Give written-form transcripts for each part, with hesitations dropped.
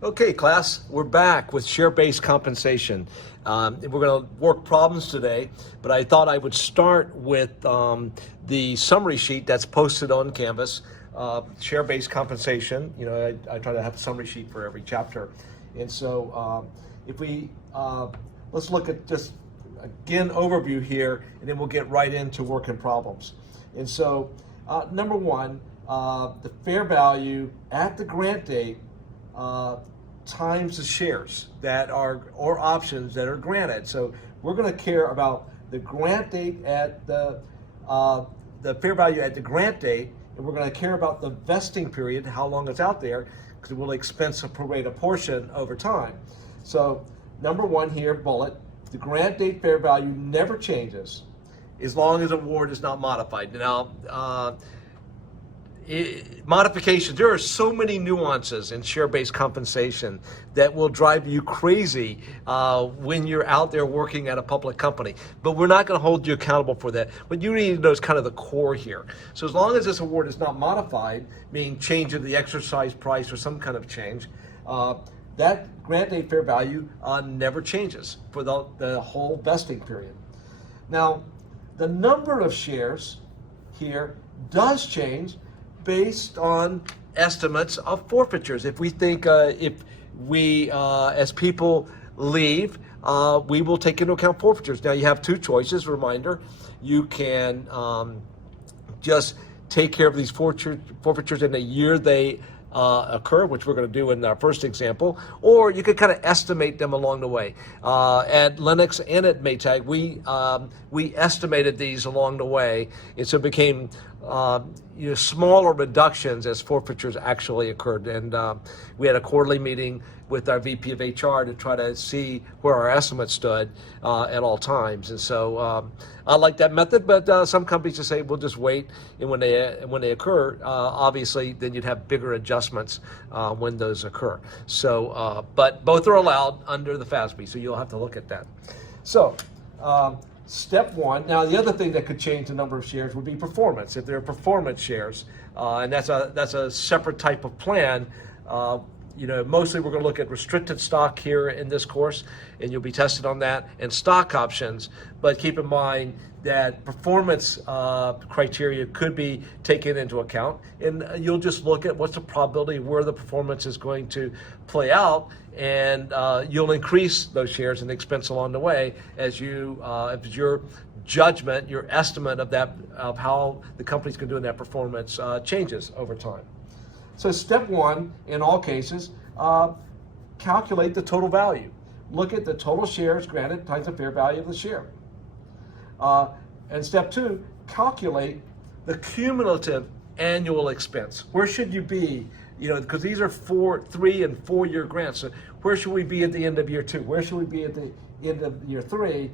Okay, class, we're back with share-based compensation. We're going to work problems today, but I thought I would start with the summary sheet that's posted on Canvas. Share-based compensation. I try to have a summary sheet for every chapter, and so if we let's look at just again overview here, and then we'll get right into working problems. And so, number one, the fair value at the grant date times the shares that are, or options that are granted. So we're going to care about the grant date at the fair value at the grant date, and we're going to care about the vesting period, how long it's out there, because it will expense a prorata portion over time. So number one here, bullet, the grant date fair value never changes as long as award is not modified. Now, modifications, there are so many nuances in share-based compensation that will drive you crazy when you're out there working at a public company. But we're not going to hold you accountable for that. What you need to know is kind of the core here. So as long as this award is not modified, meaning change of the exercise price or some kind of change, that grant date fair value never changes for the whole vesting period. Now, the number of shares here does change based on estimates of forfeitures. If we think if we, as people leave, we will take into account forfeitures. Now you have two choices, reminder. You can just take care of these forfeitures in the year they occur, which we're going to do in our first example, or you could kind of estimate them along the way. At Lennox and at Maytag, we estimated these along the way, and so it became smaller reductions as forfeitures actually occurred. And we had a quarterly meeting with our VP of HR to try to see where our estimates stood at all times. And so I like that method, but some companies just say, we'll just wait, and when they occur, obviously, then you'd have bigger adjustments when those occur. So, but both are allowed under the FASB, so you'll have to look at that. So, step one. Now, the other thing that could change the number of shares would be performance. If there are performance shares, and that's a separate type of plan. Mostly we're going to look at restricted stock here in this course, and you'll be tested on that, and stock options. But keep in mind that performance criteria could be taken into account, and you'll just look at what's the probability where the performance is going to play out, and you'll increase those shares and the expense along the way as your judgment, your estimate of how the company's going to do in that performance changes over time. So step one, in all cases, calculate the total value. Look at the total shares granted times the fair value of the share. And step two, calculate the cumulative annual expense. Where should you be? Because these are 3 and 4 year grants. So where should we be at the end of year 2? Where should we be at the end of year 3?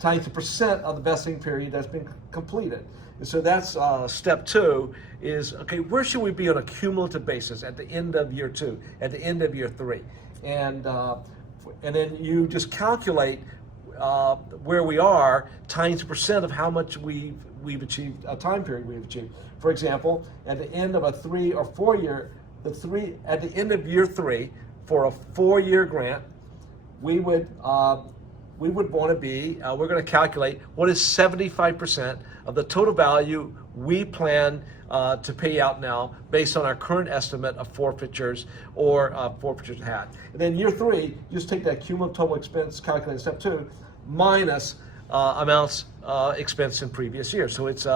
Times the percent of the vesting period that's been completed. And so that's step 2 is, okay, where should we be on a cumulative basis at the end of year 2, at the end of year 3? And then you just calculate where we are times the percent of how much we've achieved, a time period we've achieved. For example, at the end of a 3 or 4 year, at the end of year 3 for a 4-year grant, we would want to be, we're going to calculate what is 75% of the total value we plan to pay out now based on our current estimate of forfeitures or forfeitures had. And then year 3, just take that cumulative total expense calculated in step 2 minus amounts expense in previous years. So it's,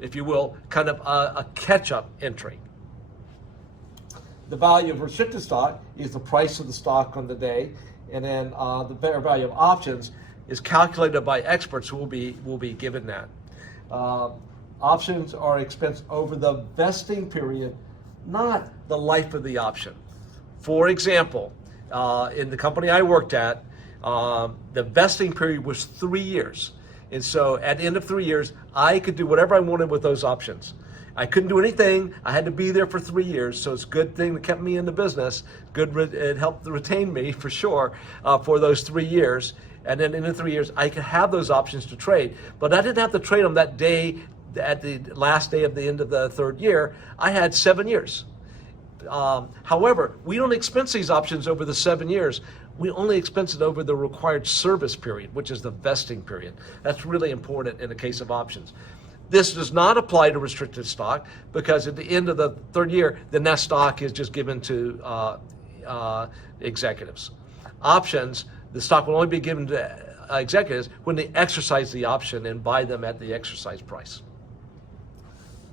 if you will, kind of a catch-up entry. The value of restricted stock is the price of the stock on the day. And then the fair value of options is calculated by experts who will be given that. Options are expensed over the vesting period, not the life of the option. For example, in the company I worked at, the vesting period was 3 years. And so at the end of 3 years, I could do whatever I wanted with those options. I couldn't do anything. I had to be there for 3 years, so it's a good thing that kept me in the business. It helped retain me for sure for those 3 years. And then in the 3 years, I could have those options to trade. But I didn't have to trade them that day at the last day of the end of the third year, I had 7 years. However, we don't expense these options over the 7 years. We only expense it over the required service period, which is the vesting period. That's really important in the case of options. This does not apply to restricted stock because at the end of the third year, then that stock is just given to executives. Options, the stock will only be given to executives when they exercise the option and buy them at the exercise price.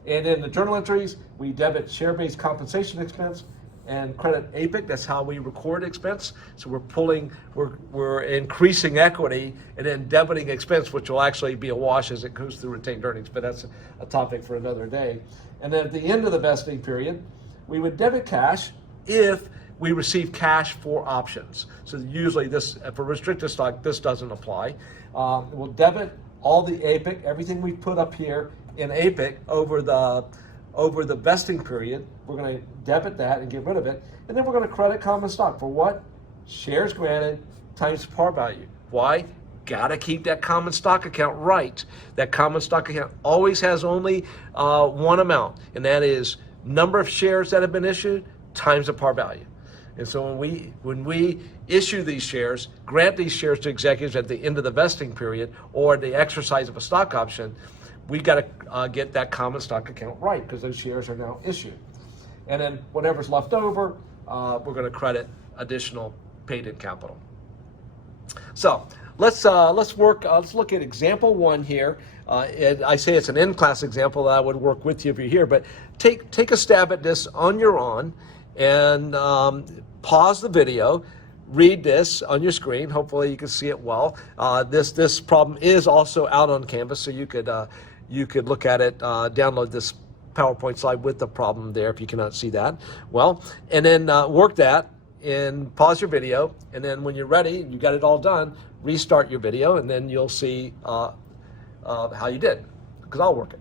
And in the journal entries, we debit share-based compensation expense and credit APIC. That's how we record expense. So we're increasing equity and then debiting expense, which will actually be a wash as it goes through retained earnings, but that's a topic for another day. And then at the end of the vesting period, we would debit cash if we receive cash for options. So usually this, for restricted stock, this doesn't apply. We'll debit all the APIC, everything we put up here in APIC over the vesting period. We're going to debit that and get rid of it. And then we're going to credit common stock for what? Shares granted times par value. Why? Got to keep that common stock account right. That common stock account always has only one amount, and that is number of shares that have been issued times the par value. And so when we issue these shares, grant these shares to executives at the end of the vesting period or the exercise of a stock option, we got to get that common stock account right because those shares are now issued. And then whatever's left over, we're going to credit additional paid-in capital. So let's look at example 1 here. And I say it's an in-class example that I would work with you if you're here, but take a stab at this on your own and pause the video. Read this on your screen. Hopefully you can see it well. This problem is also out on Canvas, so you could look at it, download this PowerPoint slide with the problem there if you cannot see that. Well, and then work that and pause your video, and then when you're ready, you got it all done, restart your video, and then you'll see how you did, because I'll work it.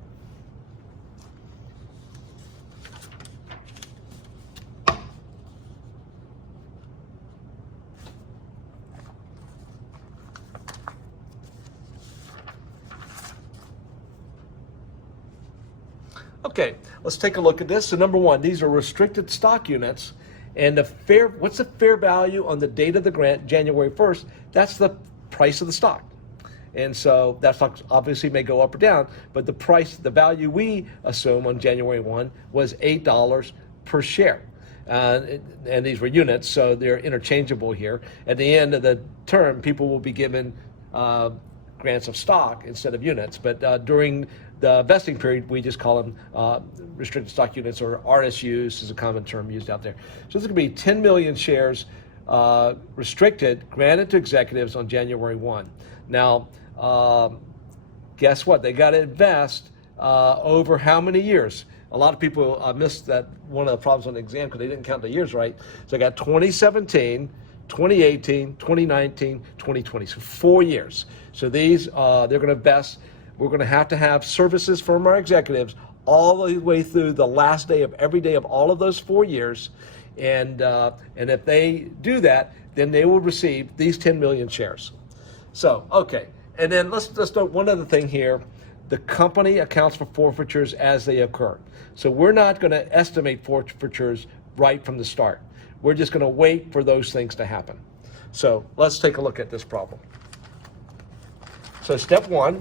Okay, let's take a look at this. So number 1, these are restricted stock units, and what's the fair value on the date of the grant, January 1st? That's the price of the stock. And so that stock obviously may go up or down, but the value we assume on January 1 was $8 per share. And these were units, so they're interchangeable here. At the end of the term, people will be given grants of stock instead of units, but during the vesting period, we just call them restricted stock units, or RSUs is a common term used out there. So this is going to be 10 million shares restricted, granted to executives on January 1. Now, guess what? They got to invest over how many years? A lot of people missed that one of the problems on the exam because they didn't count the years right. So I got 2017, 2018, 2019, 2020. So 4 years. So these, they're going to invest. We're going to have services from our executives all the way through the last day of every day of all of those 4 years. And if they do that, then they will receive these 10 million shares. So, okay. And then let's note one other thing here. The company accounts for forfeitures as they occur. So we're not going to estimate forfeitures right from the start. We're just going to wait for those things to happen. So let's take a look at this problem. So step 1,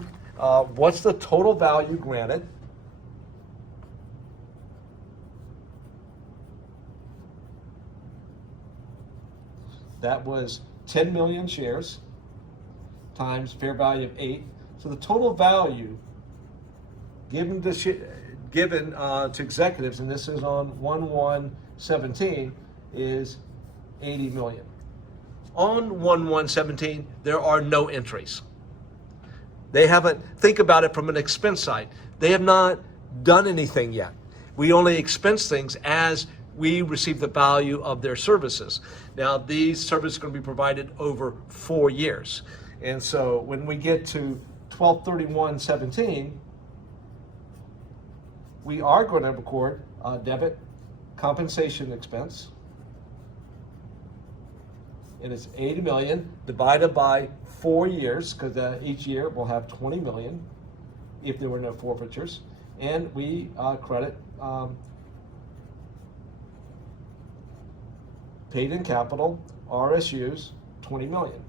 what's the total value granted? That was 10 million shares times fair value of 8. So the total value given to executives, and this is on 1/1/17, is 80 million. On 1/1/17, there are no entries. They haven't, think about it from an expense side. They have not done anything yet. We only expense things as we receive the value of their services. Now, these services are going to be provided over 4 years. And so when we get to 12/31/17, we are going to record debit compensation expense. And it's 80 million divided by 4 years, because each year we'll have 20 million if there were no forfeitures. and we credit paid in capital RSUs, 20 million.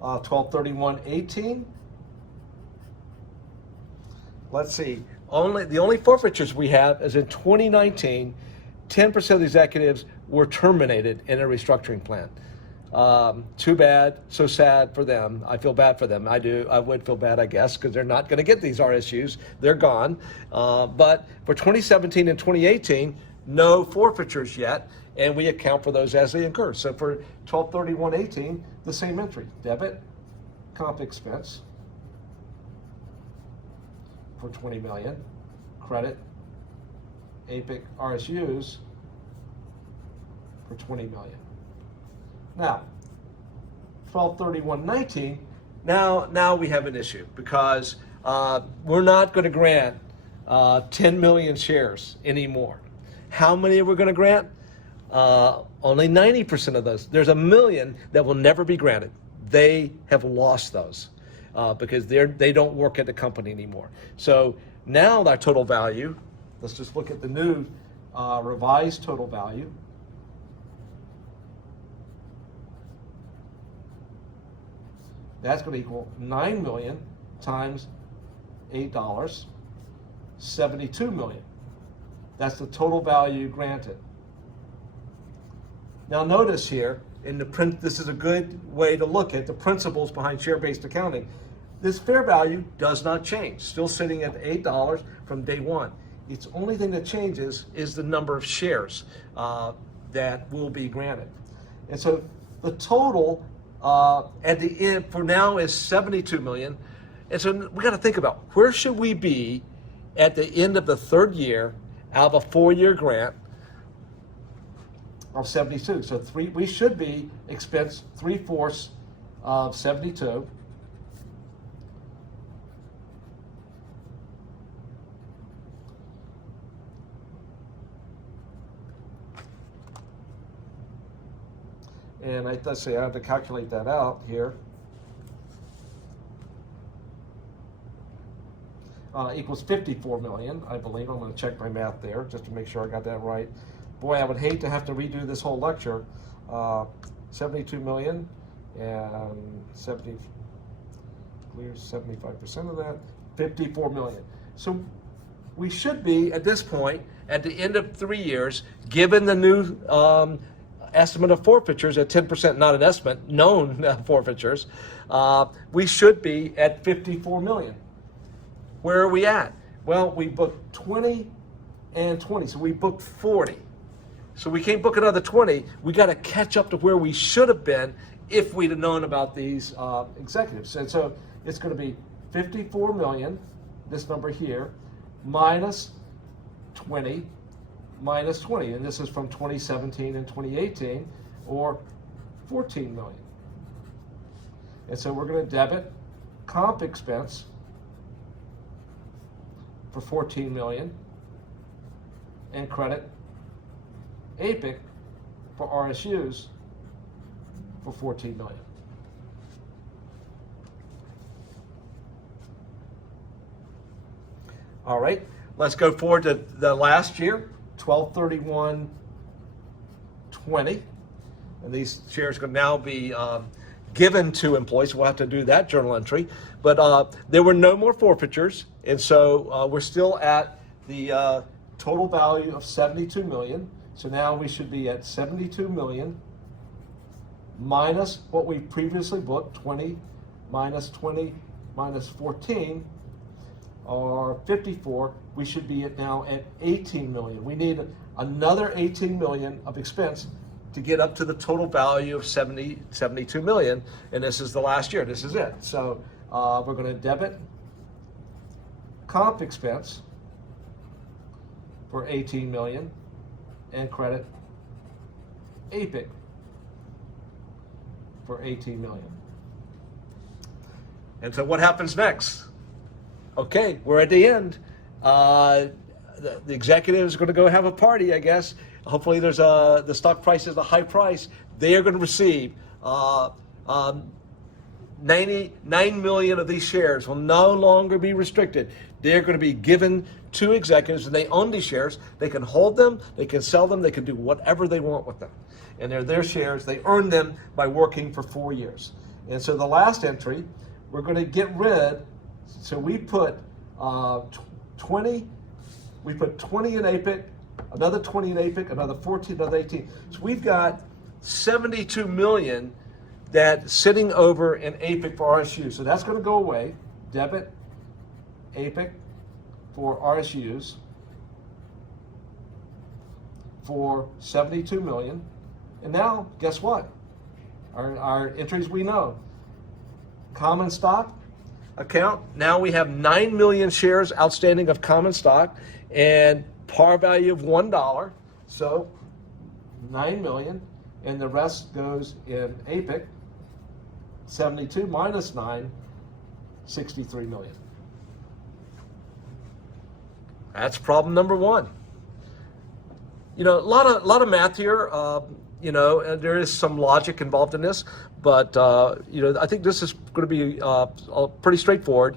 12/31/18. Let's see. The only forfeitures we have is in 2019. 10% of the executives were terminated in a restructuring plan. Too bad, so sad for them. I feel bad for them. I do. I would feel bad, I guess, because they're not going to get these RSUs. They're gone. But for 2017 and 2018, no forfeitures yet, and we account for those as they incur. So for 12/31/18, the same entry: debit, comp expense for 20 million, credit, APIC RSUs for 20 million. Now, 12/31/19, now we have an issue because we're not going to grant 10 million shares anymore. How many are we going to grant? Only 90% of those. There's 1 million that will never be granted. They have lost those because they don't work at the company anymore. So now our total value, let's just look at the new revised total value. That's going to equal 9 million times $8, 72 million. That's the total value granted. Now notice here, this is a good way to look at the principles behind share-based accounting. This fair value does not change, still sitting at $8 from day one. Its only thing that changes is the number of shares that will be granted. And so the total at the end for now is 72 million. And so we got to think about where should we be at the end of the third year out of a 4-year grant of 72. So we should be expense 3/4 of 72. And let's see, I have to calculate that out here. Equals 54 million, I believe. I'm going to check my math there just to make sure I got that right. Boy, I would hate to have to redo this whole lecture. 72 million and 75% of that, 54 million. So we should be, at this point, at the end of 3 years, given the new estimate of forfeitures at 10%, not an estimate, known forfeitures, we should be at 54 million. Where are we at? Well, we booked 20 and 20, so we booked 40. So we can't book another 20. We got to catch up to where we should have been if we'd have known about these executives. And so it's going to be 54 million, this number here, minus 20, minus 20. And this is from 2017 and 2018, or 14 million. And so we're going to debit comp expense for 14 million and credit APIC for RSUs for 14 million. All right, let's go forward to the last year, 12/31/20. And these shares can now be given to employees. We'll have to do that journal entry. But there were no more forfeitures, and so we're still at the total value of 72 million. So now we should be at 72 million minus what we previously booked, 20 minus 14, or 54. We should be now at 18 million. We need another 18 million of expense to get up to the total value of 72 million, and this is the last year. This is it. So we're going to debit comp expense for 18 million and credit APIC for 18 million. And so what happens next? Okay, we're at the end. The executive is going to go have a party, I guess. Hopefully there's the stock price is a high price. They are going to receive 99 million of these shares will no longer be restricted. They're going to be given to executives, and they own these shares. They can hold them, they can sell them, they can do whatever they want with them. And they're their shares. They earn them by working for 4 years. And so the last entry, we're going to get rid. So we put 20. We put 20 in APIC, another 20 in APIC, another 14, another 18. So we've got 72 million that's sitting over in APIC for RSUs. So that's going to go away. Debit APIC for RSUs for 72 million. And now, guess what? Our entries we know. Common stock account. Now we have 9 million shares outstanding of common stock and par value of $1. So 9 million, and the rest goes in APIC. 72 minus 9, 63 million. That's problem number one. You know, a lot of math here. You know, and there is some logic involved in this, but you know, I think this is going to be pretty straightforward.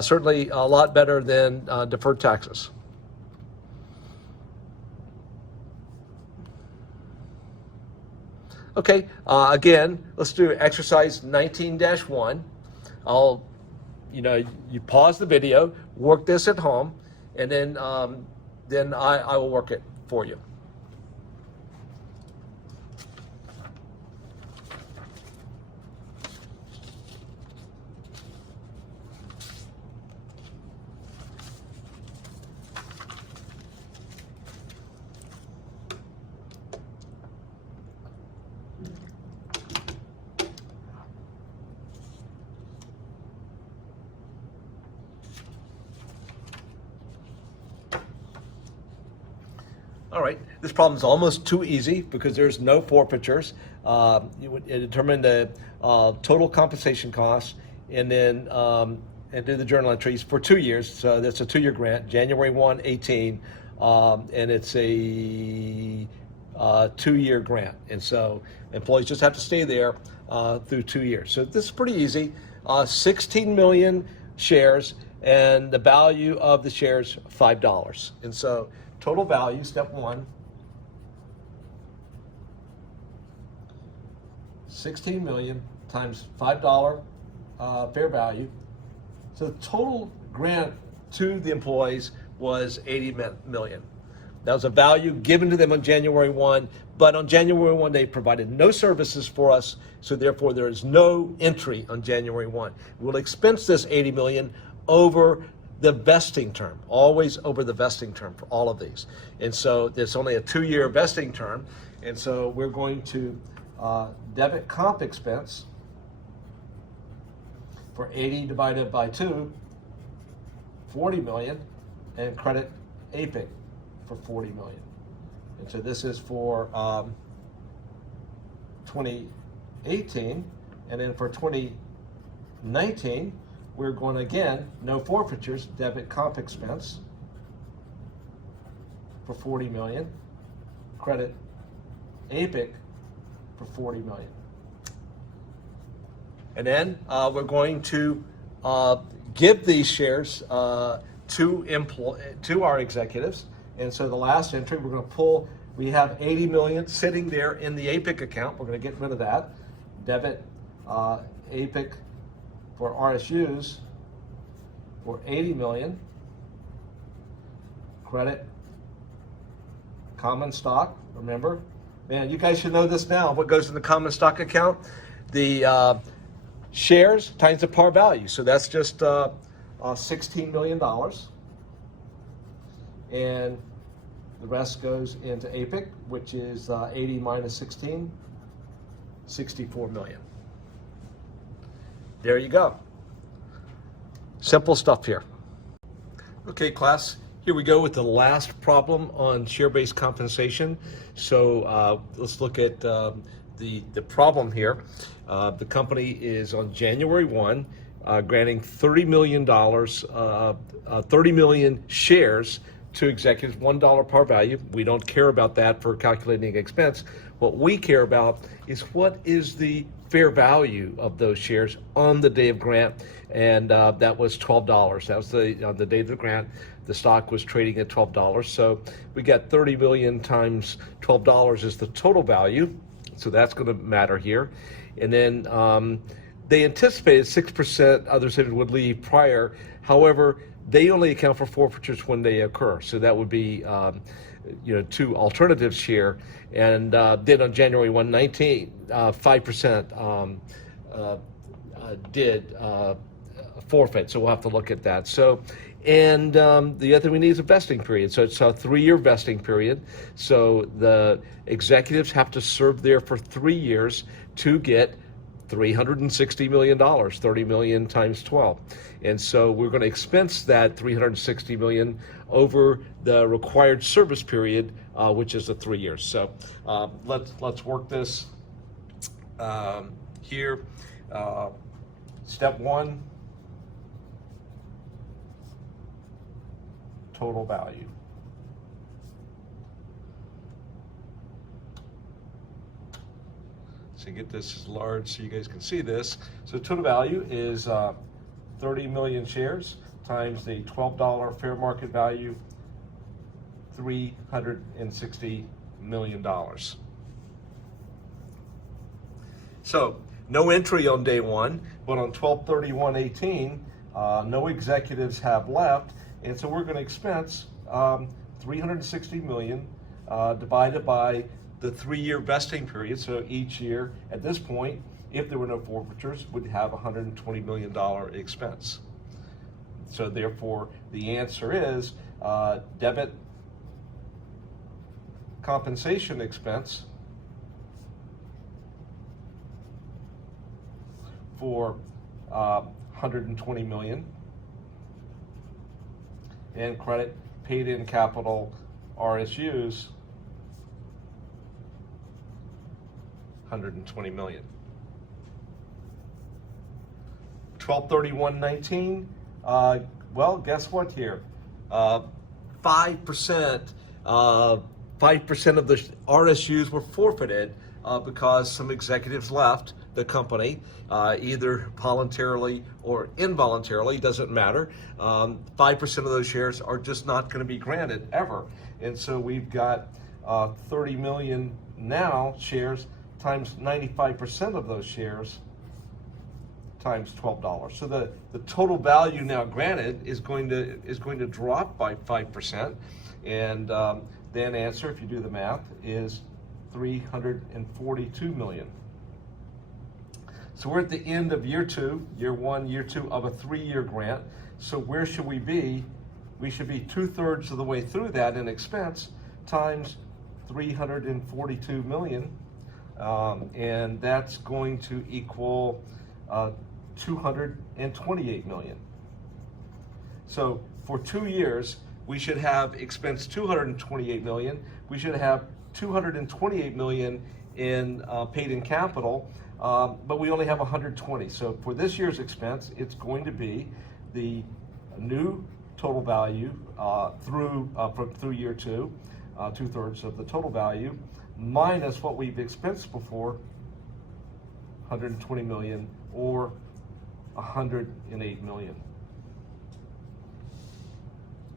Certainly a lot better than deferred taxes. Okay, again, let's do exercise 19-1. You know, you pause the video, work this at home, and then I will work it for you. All right, this problem is almost too easy because there's no forfeitures. You would determine the total compensation costs, and then and do the journal entries for 2 years. So that's a 2-year grant, January 1, 18, and it's a 2-year grant. And so employees just have to stay there through 2 years. So this is pretty easy. 16 million shares, and the value of the shares, $5. And so total value, step one, 16 million times $5 fair value. So the total grant to the employees was 80 million. That was a value given to them on January 1, but on January 1, they provided no services for us, so therefore there is no entry on January 1. We'll expense this 80 million over the vesting term, always over the vesting term for all of these. And so there's only a 2-year vesting term, and so we're going to debit comp expense for 80 divided by 2, 40 million, and credit APIC for 40 million. And so this is for 2018, and then for 2019, we're going to, again, no forfeitures, debit comp expense for 40 million, credit APIC for 40 million. And then we're going to give these shares to our executives. And so the last entry, we're going to pull, we have 80 million sitting there in the APIC account. We're going to get rid of that. Debit APIC for RSUs for 80 million. Credit common stock, remember? Man, you guys should know this now. What goes in the common stock account? The shares times the par value. So that's just $16 million. And the rest goes into APIC, which is 80 minus 16, 64 million. There you go. Simple stuff here. Okay, class, here we go with the last problem on share-based compensation. So let's look at the problem here. The company is on January 1, granting $30 million, 30 million shares to executives, $1 par value. We don't care about that for calculating expense. What we care about is what is the fair value of those shares on the day of grant, and that was $12. That was on the day of the grant. The stock was trading at $12, so we got 30 million times $12 is the total value, so that's going to matter here. And then they anticipated 6% others would leave prior. However, they only account for forfeitures when they occur, so that would be 2 alternatives here. And then on January 1, 5% did forfeit, so we'll have to look at that. So, and the other thing we need is a vesting period. So it's a 3-year vesting period. So the executives have to serve there for 3 years to get $360 million, 30 million times 12. And so we're going to expense that $360 million over the required service period, which is the 3 years. So let's work this here. Step 1, total value. So get this as large so you guys can see this. So total value is 30 million shares times the $12 fair market value, $360 million. So no entry on day 1, but on 12/31/18, no executives have left, and so we're going to expense $360 million divided by the 3-year vesting period. So each year at this point, if there were no forfeitures, would have $120 million expense. So therefore, the answer is debit compensation expense for $120 million, and credit paid in capital RSUs $120 million. 12/31/19. Well, guess what here? 5% of the RSUs were forfeited because some executives left the company, either voluntarily or involuntarily, doesn't matter. 5% of those shares are just not going to be granted ever. And so we've got 30 million now shares times 95% of those shares times $12. So the total value now granted is going to drop by 5%, and then answer, if you do the math, is 342 million. So we're at the end of year 2, year 1, year 2 of a 3-year grant. So where should we be? We should be 2/3 of the way through that in expense times 342 million, and that's going to equal 228 million. So for 2 years, we should have expensed 228 million. We should have 228 million in paid in capital, but we only have 120. So for this year's expense, it's going to be the new total value through year 2, 2/3 of the total value, minus what we've expensed before, 120 million, or 108 million.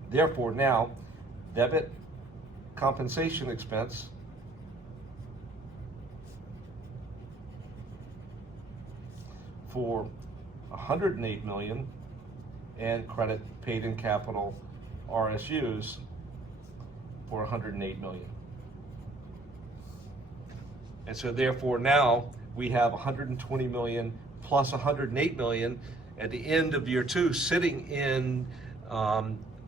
Therefore, now, debit compensation expense for 108 million, and credit paid in capital RSUs for 108 million. And so therefore now we have 120 million plus 108 million at the end of year 2 sitting in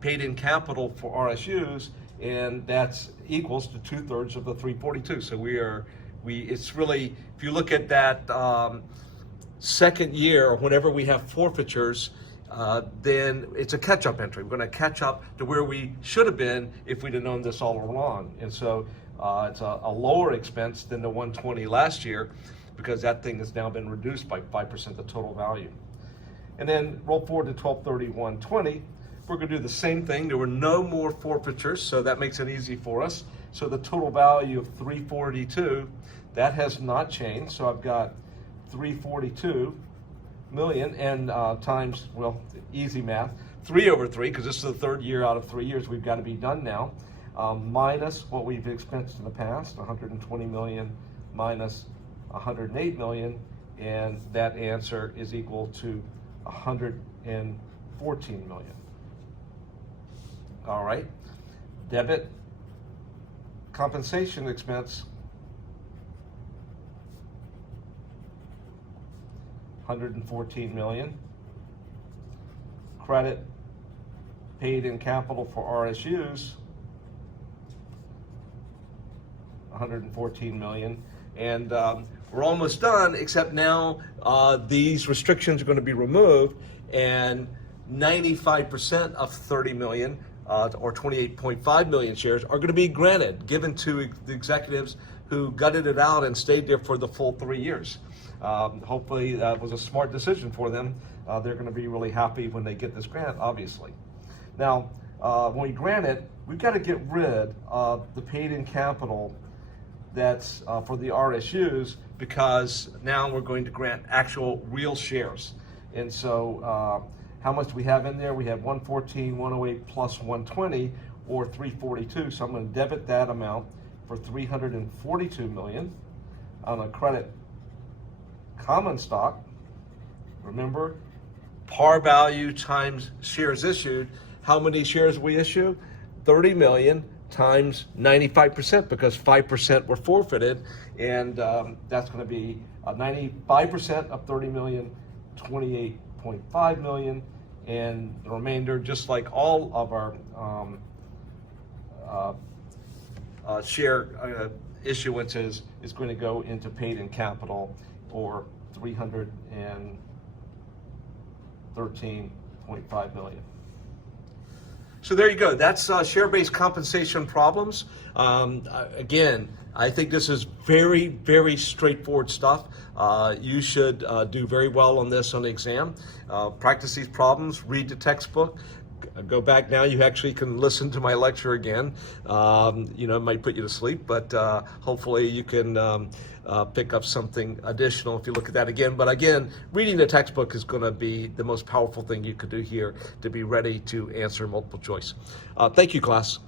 paid in capital for RSUs, and that's equals to 2/3 of the 342. So it's really, if you look at that second year, or whenever we have forfeitures, then it's a catch-up entry. We're going to catch up to where we should have been if we'd have known this all along. And so it's a lower expense than the 120 last year, because that thing has now been reduced by 5% of the total value. And then roll forward to 12/31/20. We're going to do the same thing. There were no more forfeitures, so that makes it easy for us. So the total value of 342, that has not changed. So I've got 342 million and times, well, easy math, 3 over 3, because this is the third year out of 3 years we've got to be done now, minus what we've expensed in the past, 120 million minus 108 million, and that answer is equal to 114 million. All right, debit compensation expense, 114 million. Credit paid in capital for RSUs, 114 million. And we're almost done, except now these restrictions are going to be removed, and 95% of 30 million or 28.5 million shares are going to be given to the executives who gutted it out and stayed there for the full 3 years. Hopefully that was a smart decision for them. They're going to be really happy when they get this grant, obviously. Now, when we grant it, we've got to get rid of the paid in capital that's for the RSUs, because now we're going to grant actual real shares. And so how much do we have in there? We have 114, 108 plus 120, or 342. So I'm going to debit that amount for 342 million. I'm going to credit common stock. Remember, par value times shares issued. How many shares we issue? 30 million times 95%, because 5% were forfeited, and that's going to be 95% of 30 million, 28.5 million, and the remainder, just like all of our share issuances, is going to go into paid in capital, or 313.5 million. So there you go. That's share-based compensation problems. Again, I think this is very, very straightforward stuff. You should do very well on this on the exam. Practice these problems, read the textbook. Go back now, you actually can listen to my lecture again. It might put you to sleep, but hopefully you can pick up something additional if you look at that again. But again, reading the textbook is going to be the most powerful thing you could do here to be ready to answer multiple choice. Thank you, class.